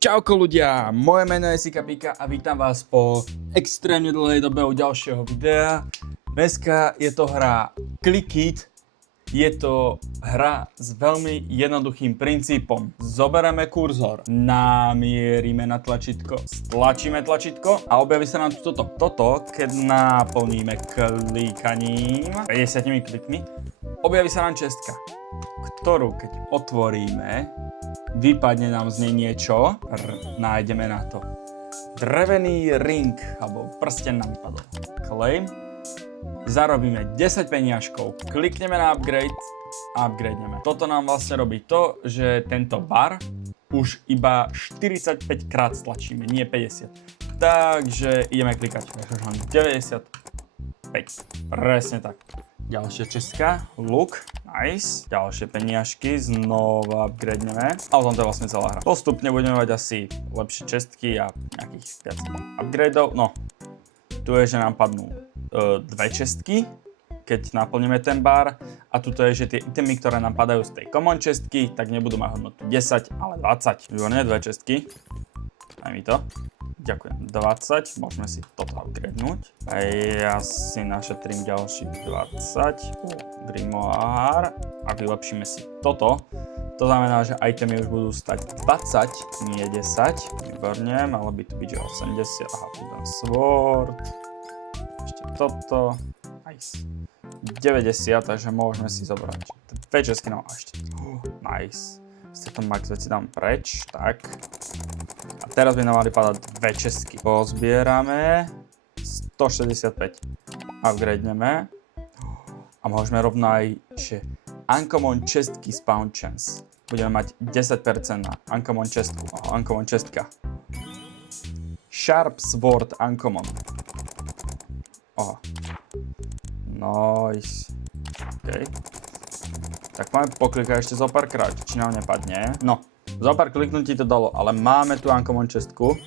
Čauko ľudia, moje meno je Sika Pika a vítam vás po extrémne dlhej dobe u ďalšieho videa. Dneska je to hra Click It. Je to hra s veľmi jednoduchým princípom. Zoberieme kurzor, namierime na tlačítko, stlačíme tlačítko a objaví sa nám tu toto. Toto, keď naplníme klikaním, 50 klikmi, objaví sa nám čestka, ktorú keď otvoríme, vypadne nám z nej niečo, nájdeme na to drevený ring, alebo prsten nám vypadol. Claim. Zarobíme 10 peniažkov, klikneme na upgrade a upgradeneme. Toto nám vlastne robí to, že tento bar už iba 45 krát stlačíme, nie 50. Takže ideme klikať. 95. Presne tak. Ďalšia čestka, look, nice. Ďalšie peniažky, znova upgradeneme. A o tom to je vlastne celá hra. Postupne budeme mať asi lepšie čestky a nejakých viac upgradeov. No, tu je, že nám padnú dve čestky, keď naplníme ten bar. A tuto je, že tie itemy, ktoré nám padajú z tej common čestky, tak nebudú mať hodnotu 10, ale 20. Výborne, dve čestky. Daj mi to. Ďakujem, 20, môžeme si toto upgradenúť. A ja si našetrím ďalších 20. Grimoire a vylepšíme si toto. To znamená, že itemy už budú stať 20, nie 10. Výborne, malo by to byť, že 80. Aha, tu dám sword. Ešte toto. Nice. 90, takže môžeme si zobrať dve česky, no a ešte. Nice. Z toho max veci dám preč, tak. A teraz by nám mali padať dve česky. Pozbierame 165. Upgradeneme. A môžeme rovno aj, že uncommon čestky spawn chance. Budeme mať 10% na uncommon čestku. Uncommon čestka. Sharp sword uncommon. Nice. OK. Tak máme poklikať ešte zo pár krát, či nám nepadne. No, zo pár kliknutí to dalo, ale máme tu uncommon čestku.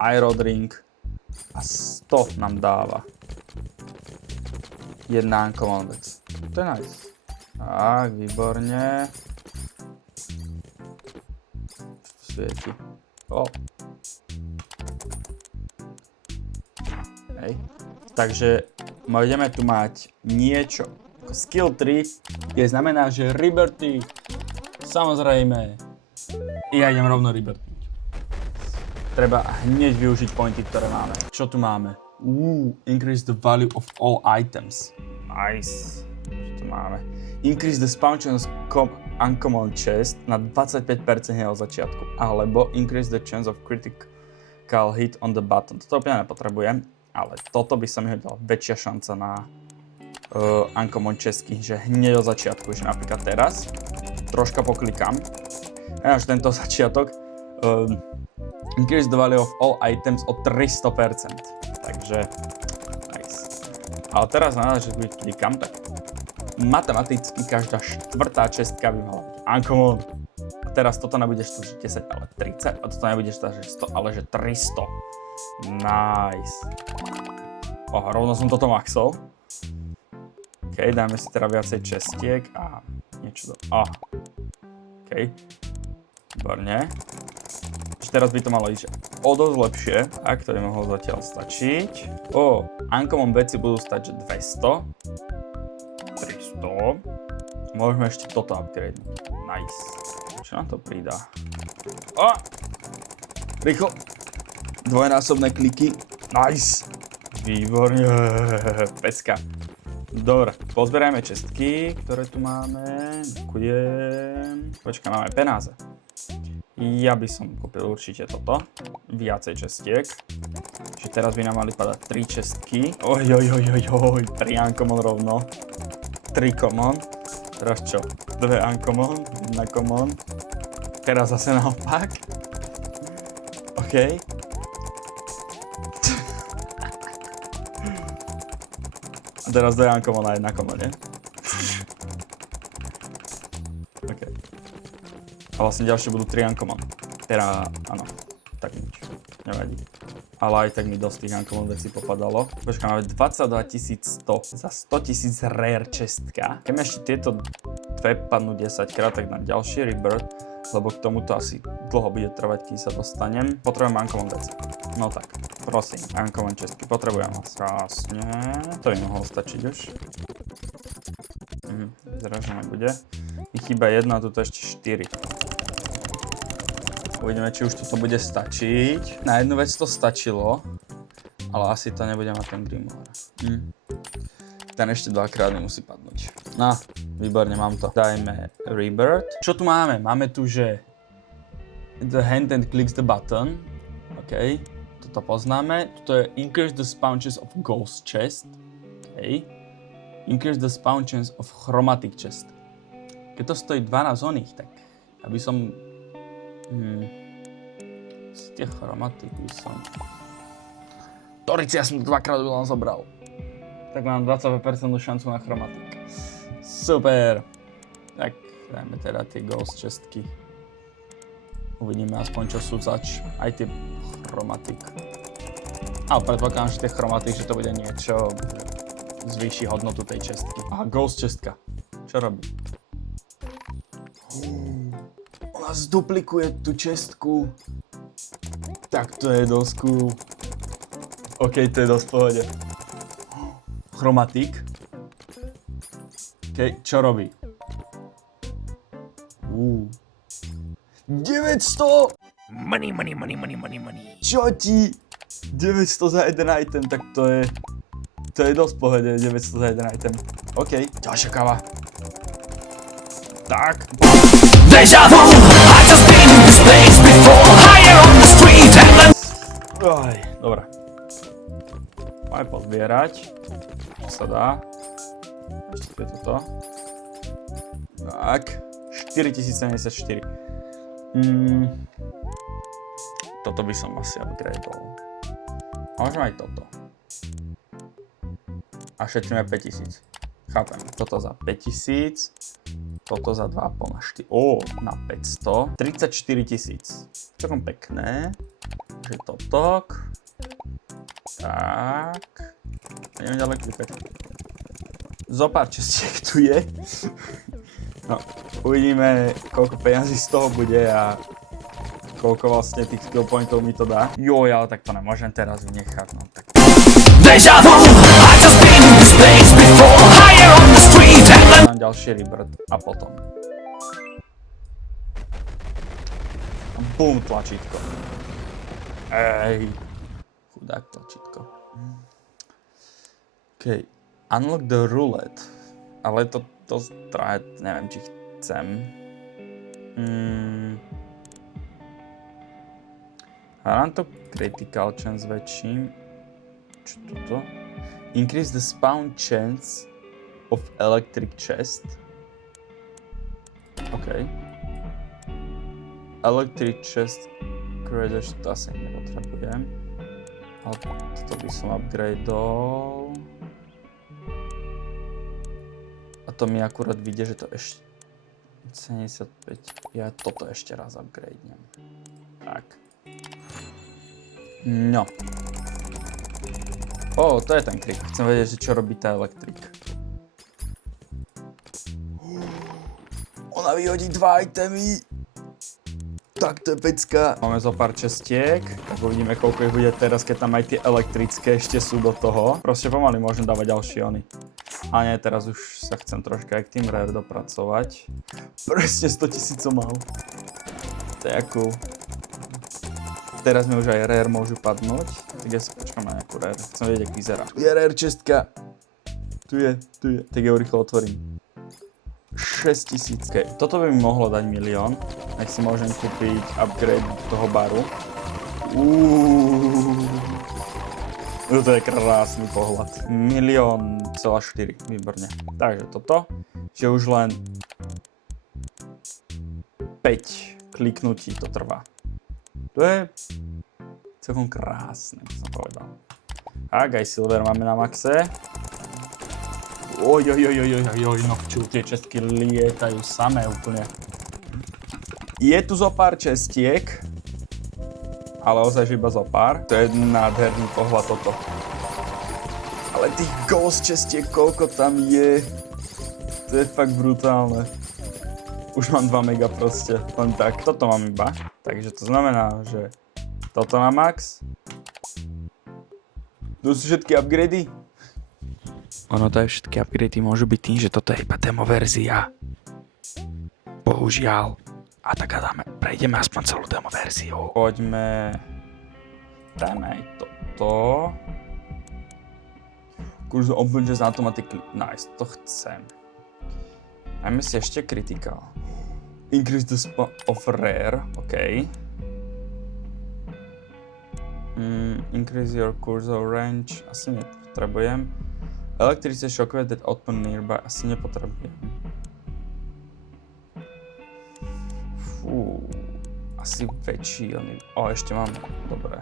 Iron ring. A 100 nám dáva. Jedna uncommon vec. To je nice. Tak, výborne. Čo to svieti? Hej. Takže budeme tu mať niečo. Skill 3 je znamená, že rebirthy. Samozrejme. Ja idem rovno rebirthnúť. Treba hneď využiť pointy, ktoré máme. Čo tu máme? Increase the value of all items. Nice. Čo tu máme? Increase the spawn chance uncommon chest na 25% od začiatku. Alebo increase the chance of critical hit on the button. Toto úplne nepotrebujem, ale toto by sa mi hodila väčšia šanca na uncommon čestky, že hneď od začiatku, že napríklad teraz troška poklikám. Až tento začiatok increase the value of all items o 300%. Takže nice. Ale teraz na že keď klikám, tak matematicky každá štvrtá čestka by mala byť uncommon. A teraz toto nebudeš to, že 10, ale 30. A toto nebudeš to, že 100, ale že 300. Nice. Rovno som toto maxol. OK, dáme si teda viacej čestiek a niečo do... OK. Výborne. Teraz by to malo ísť o dosť lepšie. Tak, to by mohlo zatiaľ stačiť. Uncommon veci budú stať, že 200. 300. Môžeme ešte toto upgradenúť. Nice. Čo nám to pridá? Rýchlo. Dvojnásobné kliky. Nice. Výborne. Peska. Dobre, pozberajme čestky, ktoré tu máme. Ďakujem. Počkaj, máme penáze. Ja by som kúpil určite toto. Viacej čestiek. Čiže teraz by nám mali padať 3 čestky. 3 uncommon rovno. 3 common. Teraz čo? 2 uncommon, 1 common. Teraz zase naopak. OK. A teraz 2 uncommon a 1 common, nie? OK. A vlastne ďalšie budú 3 uncommon. Teda, áno. Tak nič. Nevadí. Ale aj tak mi dosť tých uncommon vecí popadalo. Počkaj, máme 22 100 za 100 000 rare čestka. Keď mi ešte tieto dve padnú 10 krát, tak na ďalší rebirth. lebo k tomuto asi dlho bude trvať, kým sa dostanem. Potrebujem uncommon veci. No tak, prosím, uncommon čestky, potrebujem ho. Krásne. To by mohlo stačiť už. Vyzerá, že nebude. Mi chýba jedno a tuto ešte 4. Uvidíme, či už toto bude stačiť. Na jednu vec to stačilo, ale asi to nebude mať ten grimoire. Ten ešte dvakrát nemusí padnúť. No, výborne, mám to. Dajme Rebirth. Čo tu máme? Máme tu, že the hand and clicks the button. OK, toto poznáme. Toto je increase the spawn chance of ghost chest. OK. Increase the spawn chance of chromatic chest. Keď to stojí 12 oných, tak aby som... Z tie chromatik by som... Torici, ja som to dvakrát len zobral. Tak mám 25% šancu na chromatik. Super. Tak dajme teda tie ghost chestky. Uvidíme aspoň čo sú zač. Aj tie chromatik. Ale predpokladám, že tie chromatik, že to bude niečo, že zvýši hodnotu tej čestky. Aha, ghost čestka. Čo robí? Ona zduplikuje tú čestku. Tak to je dosť cool. OK, to je dosť v pohode. Chromatik. OK, čo robí? 900! Money. Čo ti? 900 za jeden item, tak to je dosť v pohode, 900 za jeden item. OK, ďalšia káva. Tak. Deja vu, I just been in this place before. Higher on the street and then... Dobre. Máme pozbierať. Čo sa dá. Ešte toto. Tak. 4074. Toto by som asi upgradeol. Môžem aj toto. A šetríme 5000. Chápem. Toto za 5000. Toto za 2,5 na 4. Na 500. 34 000. Čakom pekné. Že toto. Tak. Ideme ďalej klikať. Zopár čestiek tu je. No, uvidíme, koľko peňazí z toho bude a koľko vlastne tých skill pointov mi to dá. Joj, ale tak to nemôžem teraz vynechať, no tak. Deja vu, I just been in this place before. Higher on the street and then... Dám ďalší rebirth a potom. A bum, tlačítko. Ej, chudák tlačítko. OK, unlock the roulette. Ale to drahé, neviem, či chcem. Hrám to critical chance väčším. Čo toto? Increase the spawn chance of electric chest. OK. Electric chest creators, to asi nepotrebujem. Ale toto by som upgradeol. A to mi akurát vidie, že to ešte... 75. Ja toto ešte raz upgradenem. Tak. No. To je ten krik. Chcem vedieť, že čo robí tá elektrik. Ona vyhodí 2 itemy. Tak to je pecka. Máme zo pár čestiek. Tak uvidíme, koľko ich bude teraz, keď tam aj tie elektrické ešte sú do toho. Proste pomaly môžem dávať ďalšie ony. A nie, teraz už sa chcem troška aj k tým rare dopracovať. Presne 100 000 som mal. To je cool. Teraz mi už aj rare môžu padnúť. Tak ja si počkám na nejakú rare. Chcem vedieť, jak vyzerá. Je rare čestka. Tu je. Tak ja ju rýchlo otvorím. 6000. Okay. Toto by mi mohlo dať 1 000 000. Nech si môžem kúpiť upgrade toho baru. To je krásny pohľad. 1,4 milióna, výborne. Takže toto. Že už len 5 kliknutí to trvá. To je celkom krásne, by som povedal. Tak, aj silver máme na maxe. No čo, tie čestky lietajú samé úplne. Je tu zo pár čestiek, ale ozaj iba zo pár. To je nádherný pohľad toto. Ale tých ghost čestiek, koľko tam je, to je fakt brutálne. Už mám 2 mega proste, len tak. Toto mám iba. Takže to znamená, že toto na max. Tu sú všetky upgrady. Ono to je všetky upgrady môžu byť tým, že toto je iba demo verzia. Bohužiaľ. A tak prejdeme aspoň celú demo verziu. Poďme... Dajme aj toto. Kurz Open Just Automatically. Nice, to chcem. Dajme si ešte critical. Increase the spawn of rare, OK. Increase your cursor range, asi nepotrebujem. Electricity shockwave that open nearby, asi nepotrebujem. Fú, asi väčší, ešte mám, dobre.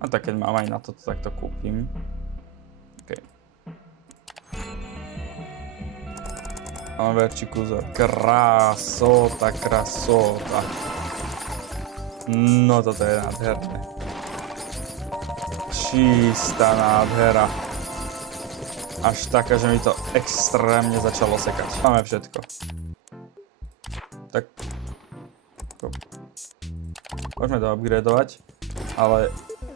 A tak keď mám aj na toto, tak to kúpim. OK. Mám väčší kurzor. Krásota, krásota. No toto je nádherné. Čistá nádhera. Až taká, že mi to extrémne začalo sekať. Máme všetko. Tak. Môžeme to upgradovať, ale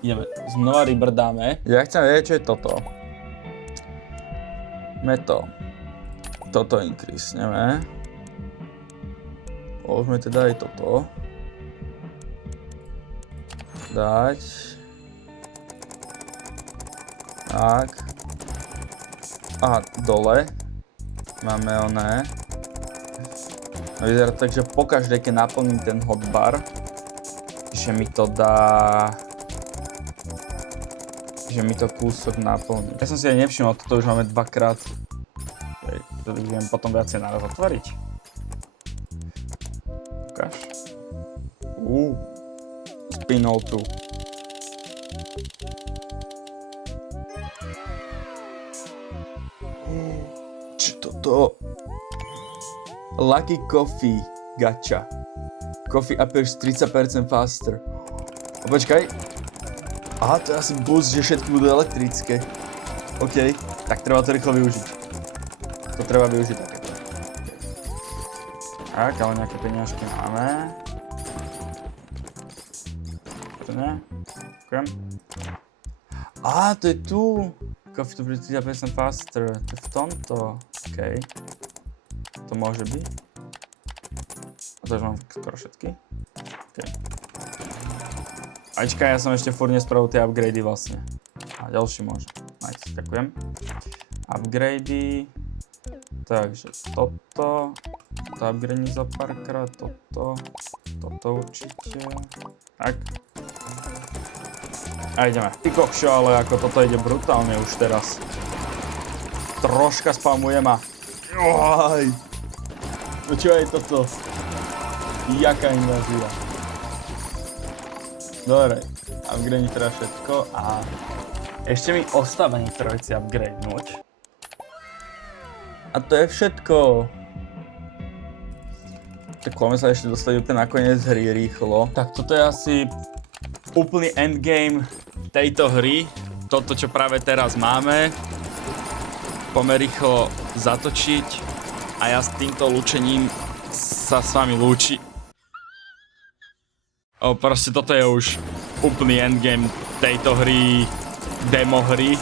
ideme znova rebrdáme. Ja chcem vedieť, čo je toto. Toto increasneme. Môžeme teda aj toto dať. Tak. A dole máme oné. Vyzerá tak, že pokaždé, keď naplním ten hotbar, že mi to dá... že mi to kúsok naplní. Ja som si aj nevšimol, toto už máme dvakrát. To budem potom viacej naraz otvoriť. Ukáž. Spinol tu. Čo toto? Lucky Coffee Gacha. Coffee appears 30% faster. A počkaj. Aha, to je asi boost, že všetky budú elektrické. OK, tak treba to rýchlo využiť. To treba využiť takéto. Tak, ale nejaké peniažky máme. To nie? Ďakujem. Á, to je tu. Coffee to be 30% faster. To je v tomto. OK. To môže byť. A to už mám skoro všetky. OK. Ačka, ja som ešte furt nespravil tie upgrady vlastne. A ďalší môže. Nice, ďakujem. Upgrady. Takže toto. To upgrade za párkrát. Toto určite. Tak. A ideme. Ty kokšo, ale ako toto ide brutálne už teraz. Troška spamuje ma. Oj. No čo je toto? Jaká invázia. Dobre, upgrade teda všetko a ešte mi ostáva niektoré veci upgradenúť. A to je všetko. Tak poďme sa ešte dostať úplne na koniec hry rýchlo. Tak toto je asi úplný endgame tejto hry. Toto, čo práve teraz máme. Poďme rýchlo zatočiť a ja s týmto lúčením sa s vami lúči. Proste toto je už úplný endgame tejto hry, demo hry.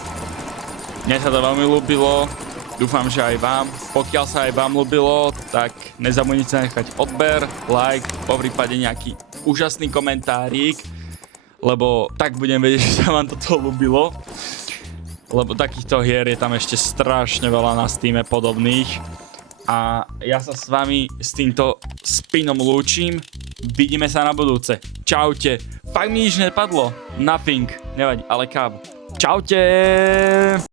Mne sa to veľmi ľúbilo, dúfam, že aj vám. Pokiaľ sa aj vám ľúbilo, tak nezabudnite nechať odber, like, po prípade nejaký úžasný komentárik, lebo tak budem vedieť, že sa vám toto ľúbilo. Lebo takýchto hier je tam ešte strašne veľa na Steame podobných. A ja sa s vami s týmto spinom lúčim. Vidíme sa na budúce. Čaute. Fakt mi nič nepadlo. Nothing. Nevadí, ale kávu. Čaute.